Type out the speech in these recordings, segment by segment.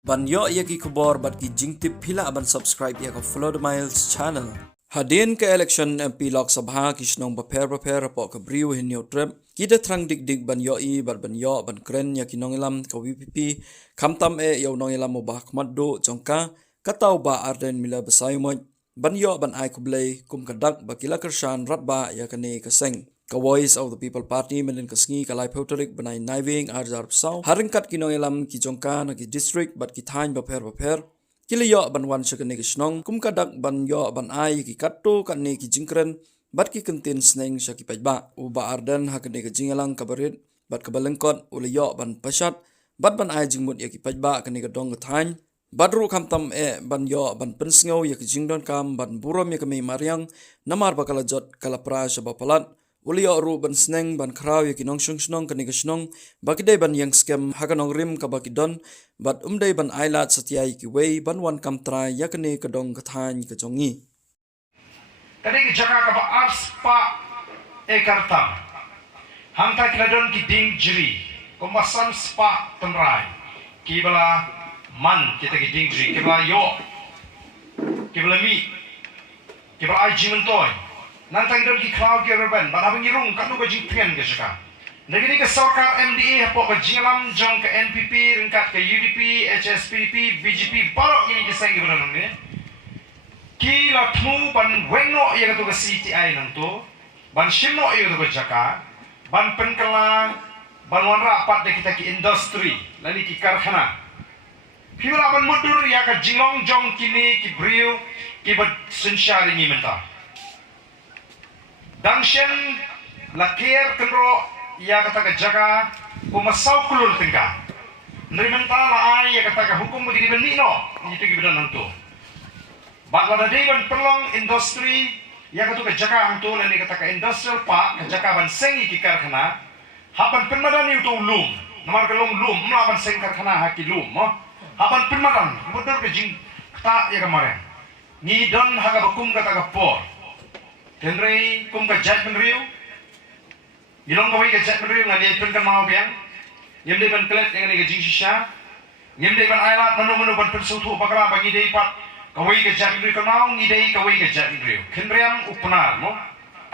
Ban yo ya ki kubor bat ki jingtip phila ban subscribe ya ka follow the miles channel. Hadin ke election MP Lok Sabha ki snong baper po ka briu hin yo trep kita trang dik ban yo I ban yo ban kren ya ki nongilam ka VPP kamtam yo nongilam mo bah kmaddo jongka katau ba arden mila basaymo ban yo ban ai kublay kum kadak bakila kershan ratba ya kane kaseng. Ka Voice of the People Party menen kasngi ka lai pauterik banai naiving arjar psau haringkat kinongilam ki jongka na ki district bat ki thain baper kiliyo ban wan shakane ki snong kum kadak ban yo ban ai ki katto kanne ki jingkren bat ki kentin sneng shaki pajba uba ardan hakane ki jingalang kabarit bat kabalengkot uliyo ban pashat bat ban ai jingmut ya ki pajba kane ka dong thain badru kamtam ban yo ban pensngau ya ki jingdon kam ban burom ya kami mariang namar bakala jot kala pra shabapalat Ulio ru ban sneng ban kraw ya kinong snong kaniga snong bakidai ban yang scam haganong rim ka bakidon bat umdai ban ailat satyai ki wei ban wan kam trai ya kane kadong kathan ka jongi Kani jaka ka ba ars pa kartam hangta kiladon ki ding jiri komasan spa temrai kibala man kita ki ding jiri kibala yo kibala mi kibala ai jimentoy nantang don ki cloud ki urban ban abang irung kanu ba jingpian ke saka negeri ke sarkar MDA hapo ba jingalam jong ke NPP ringkat ke UDP HSPP BJP barok ini ke sang gibran ne ki la thu ban wengno ya to ke CTI nang to ban shimno ya to ke jaka ban penkala ban wan rapat de kita ki industri lali ki karkhana pila ban mudur ya ka jingong jong kini ki brio ki ba sensyari ni menta Dangshen lakir kenro ya kata ke jaga kumasau kulul tingka. Nerimenta la ya kata ke hukum begini benino itu gibidan nantu. Bagada dewan perlong industri ya kata ke jaga antu lani kata ke industrial park ke jaga ban sengi ki karkhana. Haban permadan itu lum. Nomor kelong lum melaban seng karkhana haki lum. Haban permadan mudur ke jing kata ya kemarin. Ni don haga hukum kata ke por. Henry kum ka jat menriu gilong kawai ka jat menriu ngani pen kan mau biang yem de ban klet ngani ka jing shisha yem de ban ailat manu ban persutu bakara bagi dei pat kawai ka jat menriu kan mau ngi dei kawai ka jat menriu kenriam upnar mo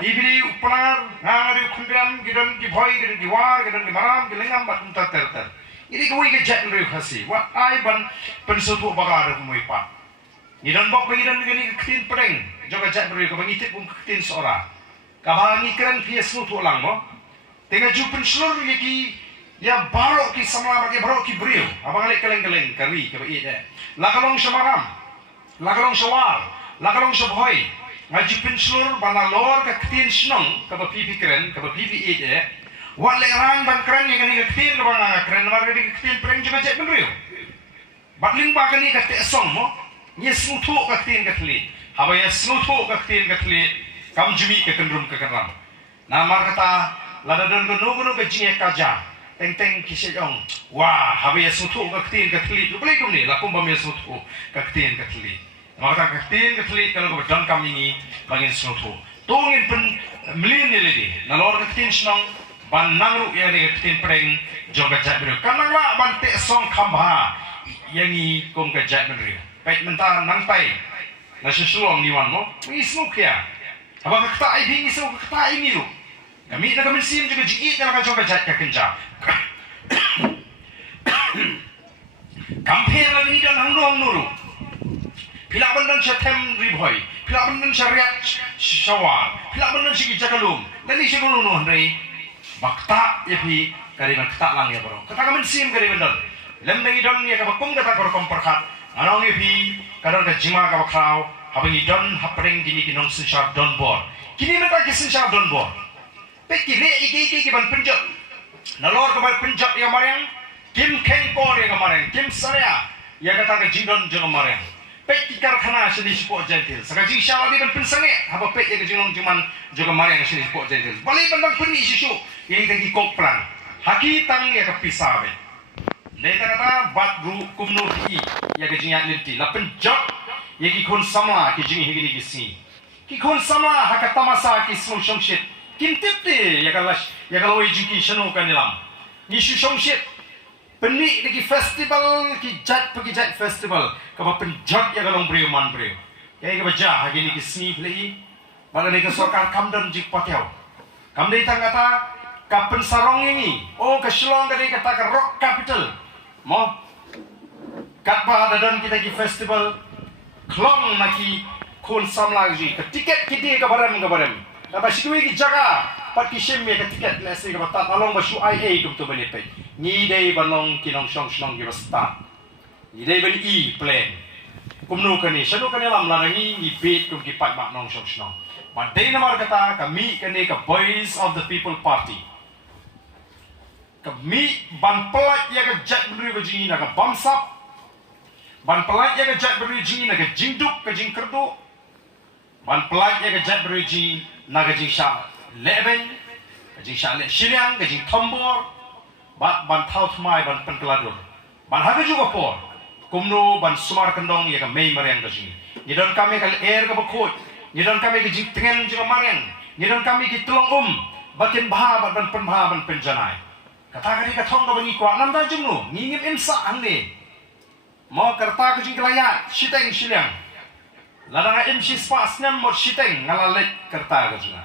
ibri upnar ngari kunriam gidon ki boy gidon ki war gidon ki maram gilengam bat unta ter ini kawai ka jat menriu khasi wa ai ban persutu bakara kumui pat Idan bok pengidan begini ketin pereng, joga jat beri ke bangitip pun ketin seorang. Kabangi keren pias nu tu lang mo. Tengah jupen seluruh ki ya barok ki sama bagi barok ki beriu. Abang alik keleng kari ke bayi deh. Lakalong semaram, lakalong sewar, lakalong seboi. Ngajupen seluruh bana lor ke ketin senong ke pipi keren ke pipi deh. Wale rang ban keren yang ni ketin bang keren mar ke ketin pereng joga jat beriu. Batling bakan ni ke tesong mo. Yes nutu kaktin kakli, haba yes nutu kaktin kakli, kam jumi kakendrum kakenram. Namar kata ladadon gunu kajing kaja, teng kisayong, wah haba yes nutu kaktin kakli, lu boleh kumni, lakum bam yes nutu kaktin kakli. Maka kaktin kakli kalau kebetulan kami ini bangin nutu. Tungin pen melin ni lagi, nalor kaktin senang, ban nangru ya ni kaktin pereng jong kajat beru. Kanang lah ban te song kambha, yang ni kum kajat beru. Baik mentah nang pai, nasi suam ni wan mo, ismuk ya. Abang kata ini ismuk kata ini lu. Kami nak mensim juga jigit nak coba jat kekenca. Kampanye lagi dan hangrong nuru. Pila bendan setem riboy, pila bendan syariat syawal, pila bendan sigi jakalum. Lagi segulu nuh dari bakta ya pi kariman kata lang ya bro. Kata kami mensim kariman dan. Lembeng idon ya kabakum kata korkom perkat. Anong ipi kadang ka jima ka bakraw habang idon hapring gini kinong sensar don bor kini menta ki sensar don bor peki le iki ban penjat nalor ka ban penjat ya marang kim keng por ya marang kim sarya ya kata ka jidon jong marang peki karkhana sini sipo gentil saka jing shala di ban pensange haba pek ya jinong juman jong marang sini sipo gentil bali ban puni sisu yang tagi kokplan haki tang ya ka pisabe Leta kata bat ru kumno ki ya ke jingat linti la penjak ya ki kon sama ki jingi higi ki si ki kon sama hakata masa ki sum shit kim tipte ya kalash ya kaloi jinki shano kanilam ni shu shit Penik lagi festival kijat pekijat festival kaba penjat ya galong brio man brio. Ya kaba jah hagi ni kisni play. Bala ni kesokar kamdan jik patiau. Kamdai tang kata kapen sarong ini. Oh keselong kali kata ke rock capital. Mo katpa dadan kita ki festival klong naki kun sam lagi. Tiket kidi kabaran. Kaba sikui ki jaga pat ki shim me tiket lesi kaba tat along ba shu IA kum tu bani pe. Ni day balong kinong shong ki basta. Ni day bani E plan. Kumnu kani shanu kani lam larangi ni beat kum ki pat mak nong shong. But day namar kata kami kani ka Voice of the People Party. Kami ban pelat ya ka jat beri ka jingi na ka bamsap. Ban pelat ya ka jat beri jingi na ka jingduk ka jing kerdu. Ban pelat ya ka jat beri jingi na ka jing sha leben. Ka jing sha le shiliang ka jing tombor. Ban thau thmai ban penkeladur. Ban haga juga por. Kumno ban sumar kendong ya ka mei mariang ka jingi. Nidon kami kal air ka bakut. Nidon kami ki jing tengen juga mariang. Nidon kami ki tulong batin baha ban penbaha ban penjanai. Kata kali katong ka bangi kwa nam da jumno ngingim insa ande. Mo kerta ka jing kelayat shiteng shiliang. Ladang MC spa snem mo shiteng ngalalek kerta ka junga.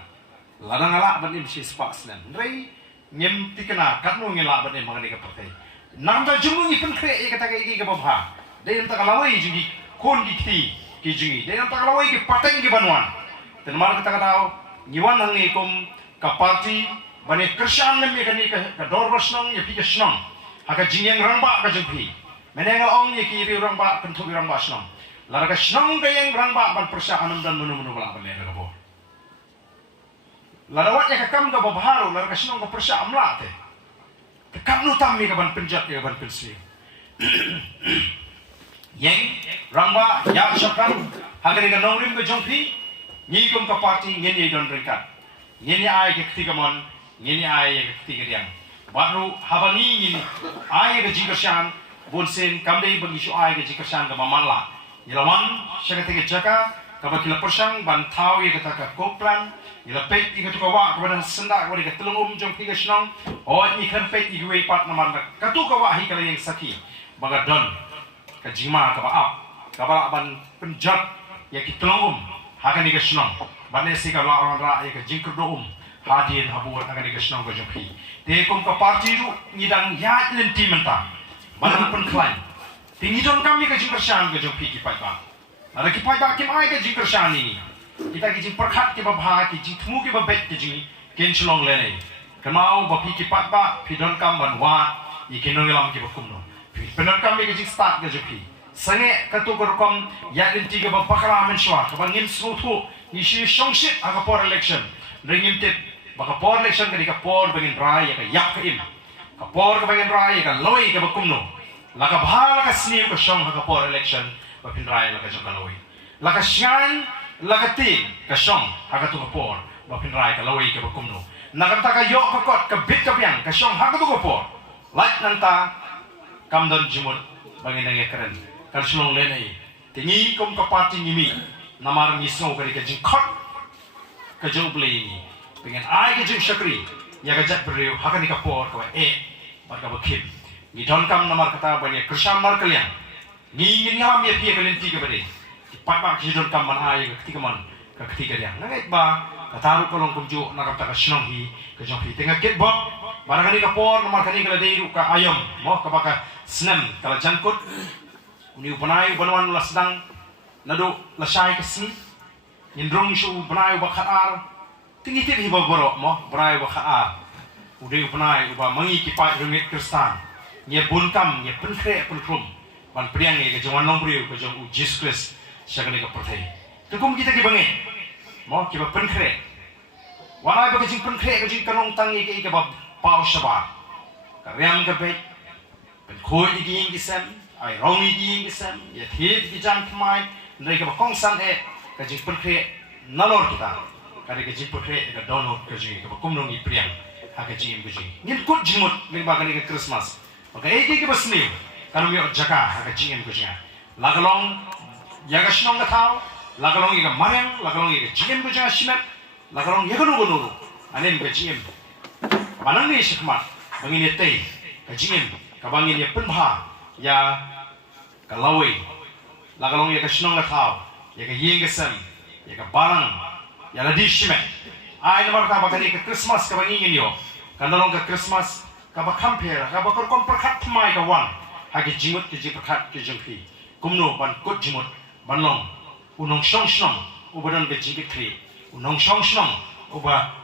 Ladang ala ban MC spa snem. Rei nyem tikena katno ngila ban mangani ka partai. Nam da jumno ni pen kre kata ka iki ka babha. Dei enta kalawai jingi kon di kti ki jingi. Dei enta kalawai ki pateng ki banwan. Dan mar kata tau nyiwan nang ni kum ka parti bani kersan nem ye kani ka dorbas nang ye pi ka snang. Haka jingyang rangba ka jengpi. Menengal ong ye ki ri rangba pentu rangba snang. Lara ka snang ka yang rangba ban persa anam dan menu bala ban le ka bo. Lara wat ya ka kam ka babharu lara ka snang ka persa amla te. Tekap nu tam mi ka ban penjat ye ban pensi. Yang rangba ya syakam haka ni ka nongrim ka jengpi. Ni kum ka parti ngeni don ringkat. Ngeni ai ke ketiga mon, ngeni ai ke ketiga diang. Baru habangi ngini ai ke jingkersan bonsen kamdei bagi syu ai ke jingkersan ka mamala. Ilawan syaka tiga jaka ka bakila persang ban thau ye kata ka koplan. Ila pet ika tuka wa ka ban senda ka ka telungum jong tiga snong. O ni kan pet igwe pat naman ka tu ka wa hi kala yang saki. Baga don ka jima ka ba ap. Ka ba ban penjat ya ki telungum. Hakan ni kesnong, bane si ka orang ra ya ka jingker doum, hadin habur hakan ni kesnong ka jengpi. Te kum ka parti ru ngidang ya lenti menta, bane pen klain. Te ngidon kami ka jingker shan ka jengpi ki pai ba. Ada ki pai ba kim ai ka jingker shan ni. Kita ki jing perkhat ki ba bha ki jing thmu ki ba bet ki jing ken chlong le nei. Kamau ba pi ki pai ba pidon kam ban wa i kenong lam ki ba kumno. Pidon kam ki jing start ka jengpi. Sange katu korkom ya lenti ke bakara menshwa ke bangin smutu ni shi shongshit aga por election ringim tip baka por election ke ka por bangin rai ya ka yak ka im ka por ka bangin rai ya ka loi ke bakumno la ka bhala ka sniu ka shong ka por election ba pin rai la ka jong ka loi la ka shine la ka ti ka shong ha ka tu ka por ba pin rai ka loi ke bakumno na ka ta ka yo ka kot ka bit ka piang ka shong ha ka tu ka por light nanta kamdon jimut bangin ang keren kan slong le nei tingi kom ka parti ni mi namar ni snow ka jing khot ka jo ble ni pengen ai ka jing shakri ya ka jat breu ha ka ni ka por ka ba ka ba khip ni don kam namar kata ba ni krisham mar kalyan ni ham ye pie ka lenti ka bade pat ba ki don kam man ai ka ketika man ka ketika yang ngai ba ka taru ko long kum jo na ka ta ka snong hi ka jong hi tenga ket ba barang ni ka por namar ka ni ka dei ru ka ayam mo ka ba ka snem kala jankut ni upanai banwan la sedang nado la syai kesni indrong shu upanai ba khaar tingi ti ba boro mo upanai ba khaar ude upanai ba mangi ki pa rumit kristan nye bunkam nye penkre penkrum ban priang ye ke jawan long brio ke jong u Jesus Christ syagani ka perthai tukum kita ki bangi mo ki ba penkre wanai ba ke jing penkre ke jing kanong tang ye ke ba pau shaba ka riam ka be pen khoi ki sem ai rong ni gisam ya thit ki jang thmai ndai ka kong san e ka jing perkhe nalor kita ka de jing perkhe ka donot ka jing ka kumnong i priang ha ka jing buji ngin kut jimut ning ba ka ni Christmas maka e ki basni kan mi jaka ha ka jing buji lagalong ya ka shnong ka thau lagalong i ka marang lagalong i ka jing buji shimat lagalong ya ka no no anen ka jing manang ni shikma bangin e tei ka jing kabangin ya penbha ya kalawi lagalong ya kasnong lathaw ya ka yengesam ya ka balang ya la dishime ai namar ka bagani ka Christmas ka bangin yo kanalong ka Christmas ka ba compare ka ba kon perkhat mai ka wan hagi jimut ki jiperkhat ki jengpi kumno ban kot jimut banlong unong shong shong ubadan ke jingkri unong shong shong uba